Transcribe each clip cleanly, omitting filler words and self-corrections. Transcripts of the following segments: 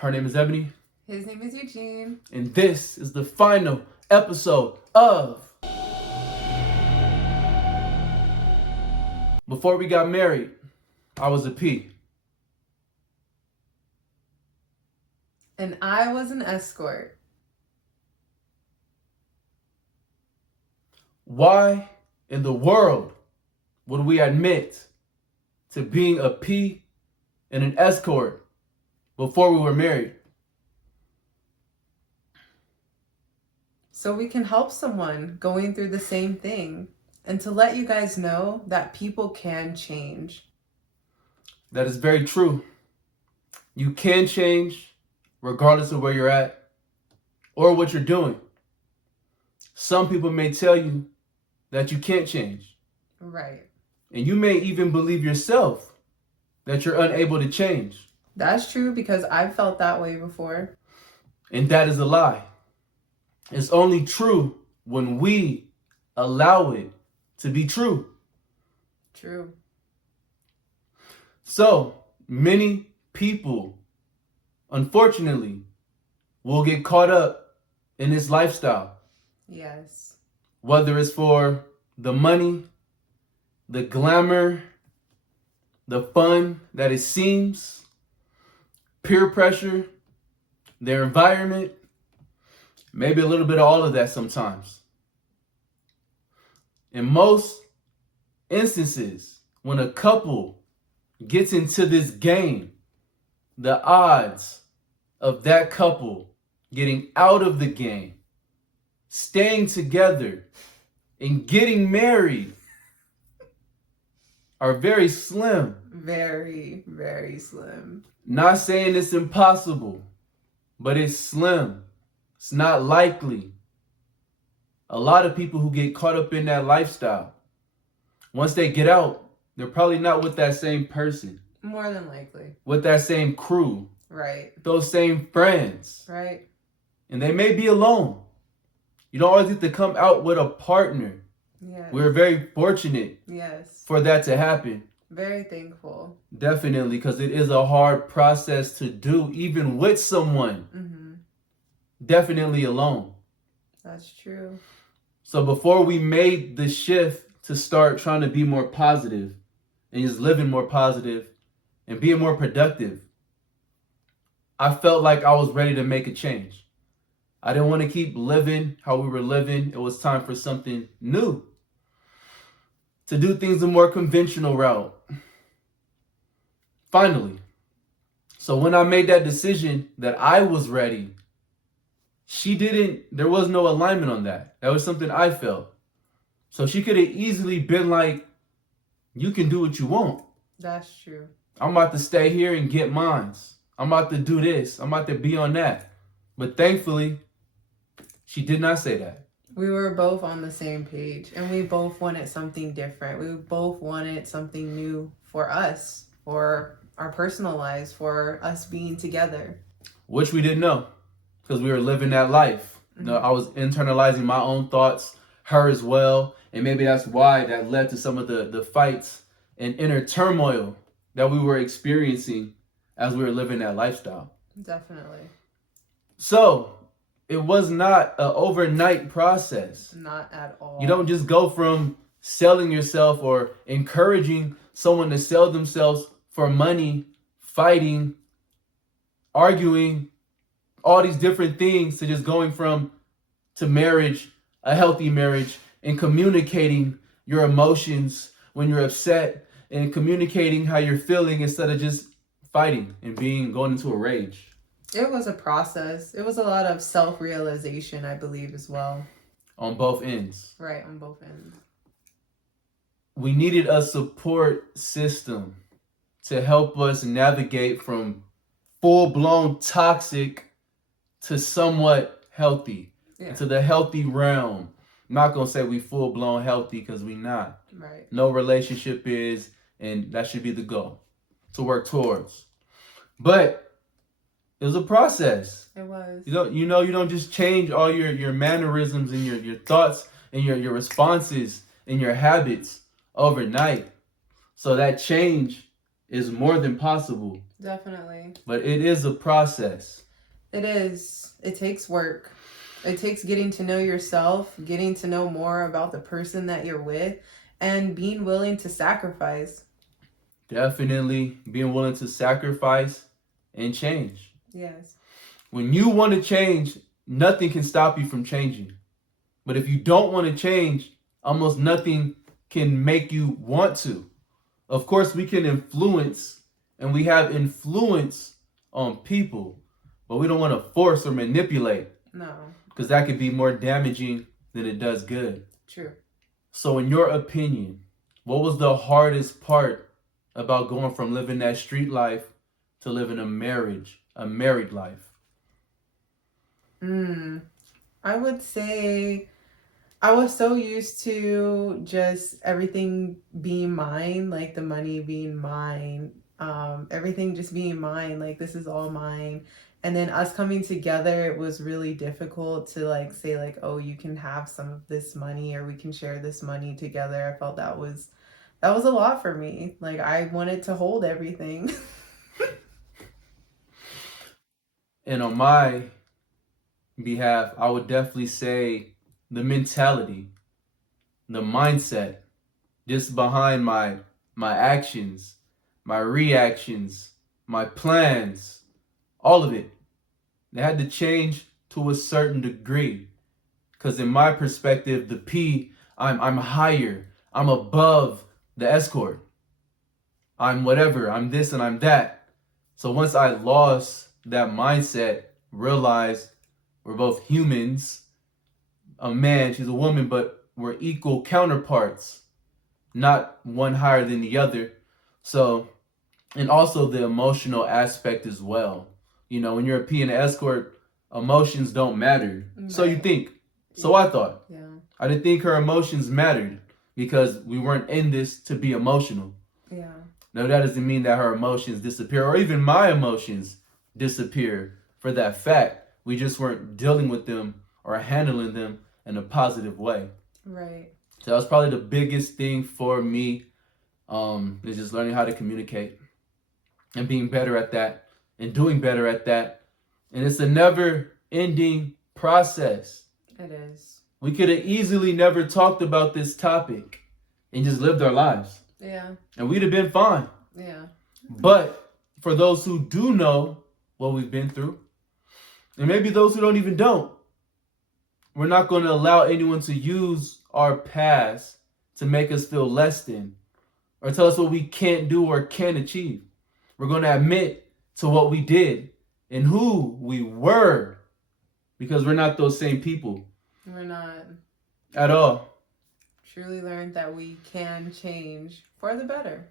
Her name is Ebony. His name is Eugene. And this is the final episode of Before We Got Married, I Was a P. And I was an escort. Why in the world would we admit to being a P and an escort before we were married? So we can help someone going through the same thing and to let you guys know that people can change. That is very true. You can change regardless of where you're at or what you're doing. Some people may tell you that you can't change. Right. And you may even believe yourself that you're unable to change. That's true because I've felt that way before. And that is a lie. It's only true when we allow it to be true. True. So many people, unfortunately, will get caught up in this lifestyle. Yes. Whether it's for the money, the glamour, the fun that it seems, peer pressure, their environment, maybe a little bit of all of that sometimes. In most instances, when a couple gets into this game, the odds of that couple getting out of the game, staying together, and getting married are very slim. Very, very slim. Not saying it's impossible, but it's slim. It's not likely. A lot of people who get caught up in that lifestyle, once they get out, they're probably not with that same person, More than likely. with that same crew, Right. those same friends. Right. And they may be alone. You don't always get to come out with a partner. Yes. We're very fortunate Yes. for that to happen. Very thankful. Definitely, because it is a hard process to do, even with someone. Mm-hmm. Definitely alone. That's true. So before we made the shift to start trying to be more positive and just living more positive and being more productive, I felt like I was ready to make a change. I didn't want to keep living how we were living. It was time for something new, to do things a more conventional route. Finally. So when I made that decision that I was ready, there was no alignment on that. That was something I felt. So she could have easily been like, you can do what you want. That's true. I'm about to stay here and get mines. I'm about to do this. I'm about to be on that. But thankfully, she did not say that. We were both on the same page and we both wanted something different. We both wanted something new for us, for our personal lives, for us being together. Which we didn't know because we were living that life. Mm-hmm. You know, I was internalizing my own thoughts, her as well. And maybe that's why that led to some of the fights and inner turmoil that we were experiencing as we were living that lifestyle. Definitely. So it was not an overnight process. Not at all. You don't just go from selling yourself or encouraging someone to sell themselves for money, fighting, arguing, all these different things, to just going to marriage, a healthy marriage, and communicating your emotions when you're upset and communicating how you're feeling instead of just fighting and going into a rage. It was a process. It was a lot of self-realization, I believe, as well. On both ends. Right, on both ends. We needed a support system to help us navigate from full-blown toxic to somewhat healthy, to the healthy realm. I'm not going to say we full-blown healthy because we not. Right. No relationship is, and that should be the goal to work towards. But it was a process. It was. You don't just change all your mannerisms and your thoughts and your responses and your habits overnight. So that change is more than possible. Definitely. But it is a process. It is. It takes work. It takes getting to know yourself, getting to know more about the person that you're with, and being willing to sacrifice. Definitely being willing to sacrifice and change. Yes. When you want to change, nothing can stop you from changing. But if you don't want to change, almost nothing can make you want to. Of course, we can influence, and we have influence on people, but we don't want to force or manipulate. No. Because that could be more damaging than it does good. True. So in your opinion, what was the hardest part about going from living that street life to living a married life? I would say I was so used to just everything being mine, like the money being mine, everything just being mine, like this is all mine. And then us coming together, it was really difficult to like say like, oh, you can have some of this money or we can share this money together. I felt that was a lot for me. Like I wanted to hold everything. And on my behalf, I would definitely say the mentality, the mindset, just behind my actions, my reactions, my plans, all of it. They had to change to a certain degree. Because in my perspective, the P, I'm higher. I'm above the escort. I'm whatever. I'm this and I'm that. So once I lost that mindset, realized we're both humans, a man, she's a woman, but we're equal counterparts, not one higher than the other. So, and also the emotional aspect as well. You know, when you're a P and an escort, emotions don't matter. Right. So you think. So I thought. Yeah. I didn't think her emotions mattered because we weren't in this to be emotional. Yeah. No, that doesn't mean that her emotions disappear or even my emotions disappear for that fact. We just weren't dealing with them or handling them in a positive way. Right. So that was probably the biggest thing for me, is just learning how to communicate and being better at that and doing better at that. And it's a never ending process. It is. We could have easily never talked about this topic and just lived our lives. Yeah. And we'd have been fine. Yeah. But for those who do know what we've been through, and maybe those who don't, we're not going to allow anyone to use our past to make us feel less than or tell us what we can't do or can't achieve. We're going to admit to what we did and who we were, because we're not those same people. We're not. At all. Truly learned that we can change for the better.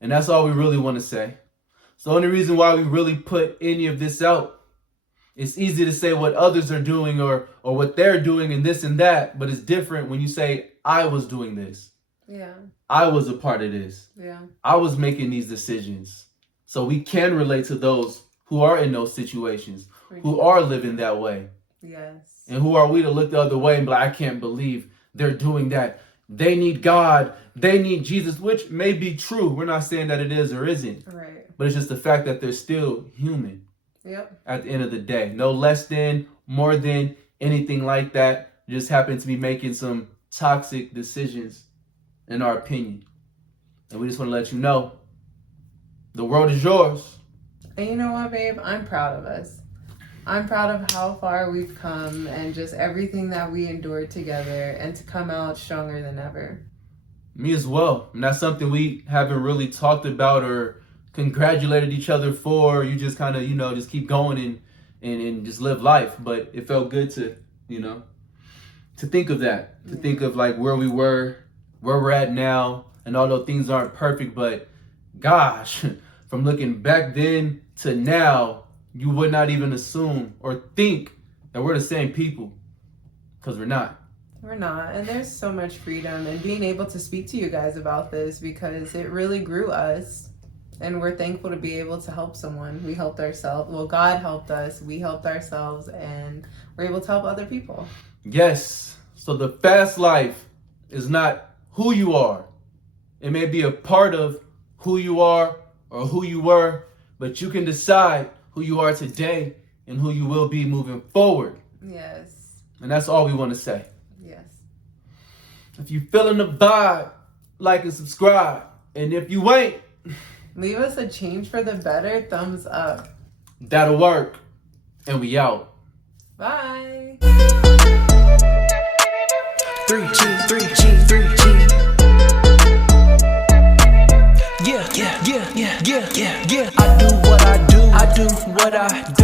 And that's all we really want to say. It's the only reason why we really put any of this out. It's easy to say what others are doing or what they're doing and this and that, but it's different when you say, I was doing this. Yeah. I was a part of this. Yeah. I was making these decisions. So we can relate to those who are in those situations, who are living that way. Yes. And who are we to look the other way and be like, I can't believe they're doing that. They need God. They need Jesus, which may be true. We're not saying that it is or isn't. Right. But it's just the fact that they're still human. Yep. At the end of the day. No less than, more than, anything like that. Just happen to be making some toxic decisions, in our opinion. And we just want to let you know, the world is yours. And you know what, babe? I'm proud of us. I'm proud of how far we've come and just everything that we endured together and to come out stronger than ever. Me as well. And that's something we haven't really talked about or congratulated each other for. You just kind of, just keep going and just live life. But it felt good to, to think of that. To think of like where we were, where we're at now. And although things aren't perfect, but gosh, from looking back then to now, you would not even assume or think that we're the same people, because we're not. We're not. And there's so much freedom in being able to speak to you guys about this because it really grew us. And we're thankful to be able to help someone. We helped ourselves. Well, God helped us. We helped ourselves. And we're able to help other people. Yes. So the fast life is not who you are. It may be a part of who you are or who you were, but you can decide who you are today and who you will be moving forward. Yes. And that's all we want to say. Yes. If you feeling the vibe, like and subscribe. And if you ain't, leave us a change for the better thumbs up. That'll work. And we out. Bye. 3G, 3G, 3G. Yeah. I do what I do. I do what I do.